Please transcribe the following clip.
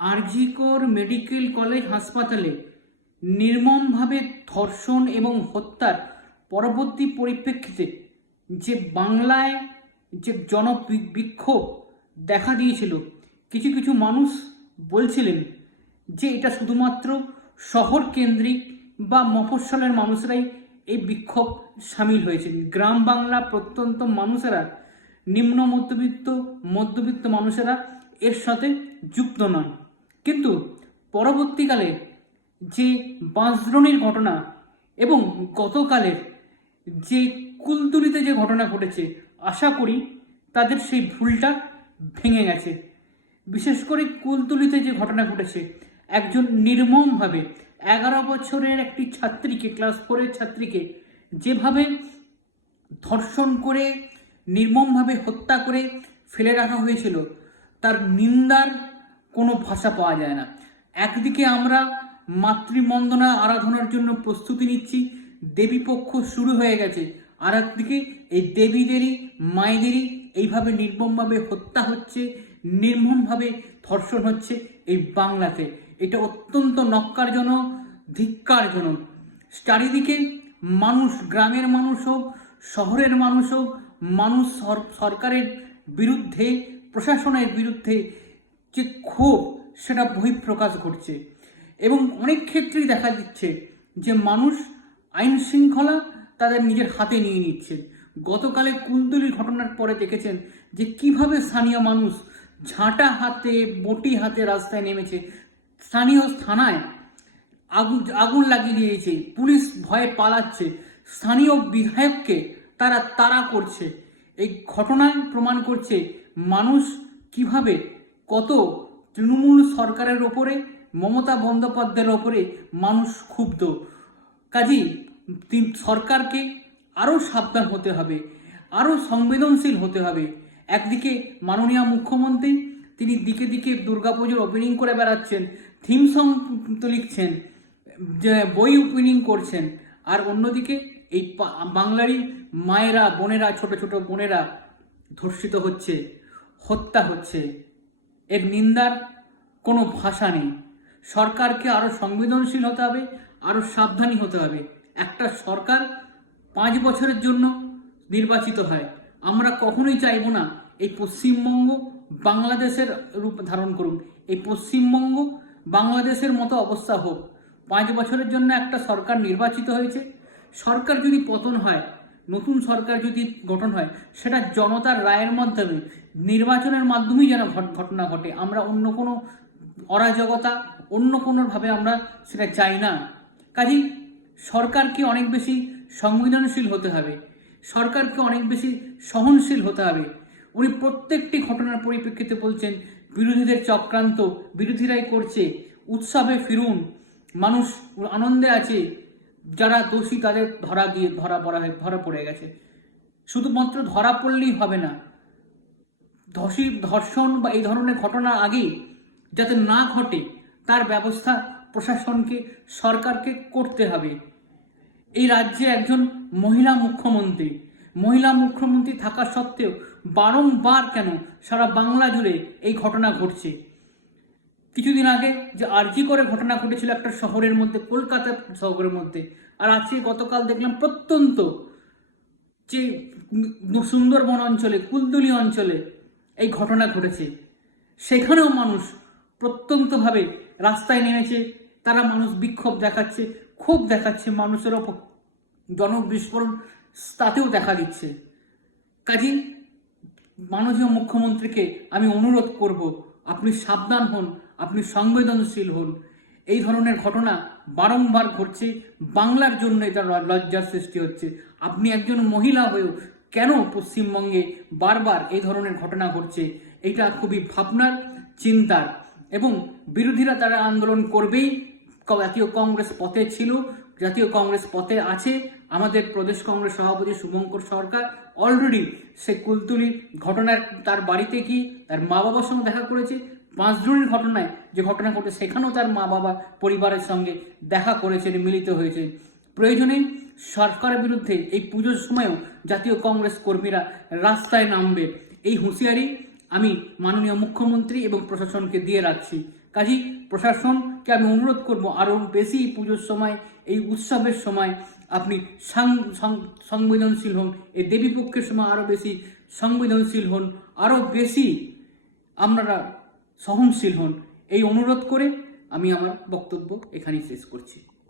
RG Kar medical college হাসপাতালে নির্মমভাবে ধর্ষণ এবং হত্যার পরবর্তী পরিপ্রেক্ষিতে যে বাংলায় যে জনবিক্ষোভ দেখা দিয়েছিল, কিছু কিছু মানুষ বলছিলেন যে এটা শুধুমাত্র শহর কেন্দ্রিক বা মফস্বলের মানুষরাই এই বিক্ষোভ সামিল হয়েছেন। গ্রাম বাংলা প্রত্যন্ত মানুষেরা, নিম্ন মধ্যবিত্ত মানুষেরা এর সাথে যুক্ত নন। কিন্তু পরবর্তীকালে যে বাঁশদ্রোণীর ঘটনা এবং গতকালের যে কুলতলিতে যে ঘটনা ঘটেছে, আশা করি তাদের সেই ভুলটা ভেঙে গেছে। বিশেষ করে কুলতলিতে যে ঘটনা ঘটেছে, একজন নির্মমভাবে 11 বছরের একটি ছাত্রীকে, ক্লাস 4-এর ছাত্রীকে যেভাবে ধর্ষণ করে নির্মমভাবে হত্যা করে ফেলে রাখা হয়েছিল, তার নিন্দার কোনো ভাষা পাওয়া যায় না। একদিকে আমরা মাতৃবন্দনা আরাধনার জন্য প্রস্তুতি নিচ্ছি, দেবীপক্ষ শুরু হয়ে গেছে, আর একদিকে এই দেবীদেরই মায়েদেরই এইভাবে নির্মমভাবে হত্যা হচ্ছে, নির্মমভাবে ধর্ষণ হচ্ছে এই বাংলাতে। এটা অত্যন্ত নক্কারজনক, ধিক্কারজনক। চারিদিকে মানুষ, গ্রামের মানুষ হোক, শহরের মানুষ হোক, মানুষ সরকারের বিরুদ্ধে, প্রশাসনের বিরুদ্ধে যে ক্ষোভ, সেটা বহিঃপ্রকাশ করছে। এবং অনেক ক্ষেত্রেই দেখা দিচ্ছে যে মানুষ আইন শৃঙ্খলা তাদের নিজের হাতে নিয়ে নিচ্ছে। গতকালে কুলতলির ঘটনার পরে দেখেছেন যে কিভাবে স্থানীয় মানুষ ঝাঁটা হাতে, বটি হাতে রাস্তায় নেমেছে, স্থানীয় থানায় আগুন লাগিয়ে দিয়েছে, পুলিশ ভয়ে পালাচ্ছে, স্থানীয় বিধায়ককে তারা তাড়া করছে। এই ঘটনায় প্রমাণ করছে মানুষ কিভাবে, কত তৃণমূল সরকারের ওপরে, মমতা বন্দ্যোপাধ্যায়ের ওপরে মানুষ ক্ষুব্ধ। কাজেই সরকারকে আরও সাবধান হতে হবে, আরও সংবেদনশীল হতে হবে। একদিকে মাননীয় মুখ্যমন্ত্রী, তিনি দিকে দিকে দুর্গাপুজোর ওপেনিং করে বেড়াচ্ছেন, থিম সং লিখছেন, বই ওপেনিং করছেন, আর অন্যদিকে এই বাংলারই মায়েরা, বোনেরা, ছোট ছোট বোনেরা ধর্ষিত হচ্ছে, হত্যা হচ্ছে। এর নিন্দার কোনো ভাষা নেই। সরকারকে আরও সংবেদনশীল হতে হবে, আরও সাবধানী হতে হবে। একটা সরকার 5 বছরের জন্য নির্বাচিত হয়। আমরা কখনোই চাইব না এই পশ্চিমবঙ্গ বাংলাদেশের রূপ ধারণ করুন, এই পশ্চিমবঙ্গ বাংলাদেশের মতো অবস্থা হোক। 5 বছরের জন্য একটা সরকার নির্বাচিত হয়েছে। সরকার যদি পতন হয়, নতুন সরকার যদি গঠন হয়, সেটা জনতার রায়ের মাধ্যমে, নির্বাচনের মাধ্যমেই যেন ঘটনা ঘটে। আমরা অন্য কোনো অরাজকতা, অন্য কোনোভাবে আমরা সেটা চাই না। কাজেই সরকারকে অনেক বেশি সংবেদনশীল হতে হবে, সরকারকে অনেক বেশি সহনশীল হতে হবে। উনি প্রত্যেকটি ঘটনার পরিপ্রেক্ষিতে বলছেন বিরোধীদের চক্রান্ত, বিরোধীরাই করছে, উৎসবে ফিরুন, মানুষ আনন্দে আছে, যারা দোষী তাদের ধরা পড়ে গেছে। শুধুমাত্র ধরা পড়লেই হবে না, ধর্ষণ বা এই ধরনের ঘটনা আগেই যাতে না ঘটে তার ব্যবস্থা প্রশাসনকে, সরকারকে করতে হবে। এই রাজ্যে একজন মহিলা মুখ্যমন্ত্রী থাকা সত্ত্বেও বারংবার কেন সারা বাংলা জুড়ে এই ঘটনা ঘটছে? কিছুদিন আগে যে আরজিকরে ঘটনা ঘটেছিল একটা শহরের মধ্যে, কলকাতা শহরের মধ্যে, আর আজকে গতকাল দেখলাম প্রত্যন্ত যে সুন্দরবন অঞ্চলে, কুলতলি অঞ্চলে এই ঘটনা ঘটেছে। সেখানেও মানুষ প্রত্যন্তভাবে রাস্তায় নেমেছে, তারা মানুষ বিক্ষোভ দেখাচ্ছে, ক্ষোভ দেখাচ্ছে, মানুষের ওপর জনবিস্ফোরণ তাতেও দেখা দিচ্ছে। কাজেই মাননীয় মুখ্যমন্ত্রীকে আমি অনুরোধ করব, আপনি সাবধান হন, আপনি সংবেদনশীল হন। এই ধরনের ঘটনা বারংবার ঘটছে, বাংলার জন্য এটা লজ্জার সৃষ্টি হচ্ছে। আপনি একজন মহিলা হয়েও কেন পশ্চিমবঙ্গে বারবার এই ধরনের ঘটনা ঘটছে, এটা খুবই ভাবনার, চিন্তার। এবং বিরোধীরা তারা আন্দোলন করবেই। জাতীয় কংগ্রেস পথে ছিল, জাতীয় কংগ্রেস পথে আছে। আমাদের প্রদেশ কংগ্রেস সভাপতি শুভঙ্কর সরকার অলরেডি সে কুলতলির ঘটনার, তার বাড়িতে কি তার মা বাবার সঙ্গে দেখা করেছে। বাঁশদ্রোণীর ঘটনায় যে ঘটনা ঘটে, সেখানেও তার মা বাবা পরিবারের সঙ্গে দেখা করেছেন, মিলিত হয়েছে। প্রয়োজনে সরকারের বিরুদ্ধে এই পুজোর সময়ও জাতীয় কংগ্রেস কর্মীরা রাস্তায় নামবে, এই হুঁশিয়ারি আমি মাননীয় মুখ্যমন্ত্রী এবং প্রশাসনকে দিয়ে রাখছি। কাজেই প্রশাসনকে আমি অনুরোধ করব আরও বেশি পুজোর সময়, এই উৎসবের সময় আপনি সংবেদনশীল হন, এই দেবীপক্ষের সময় আরও বেশি সংবেদনশীল হন, আরও বেশি আপনারা সহনশীল হন। এই অনুরোধ করে আমি আমার বক্তব্য এখানেই শেষ করছি।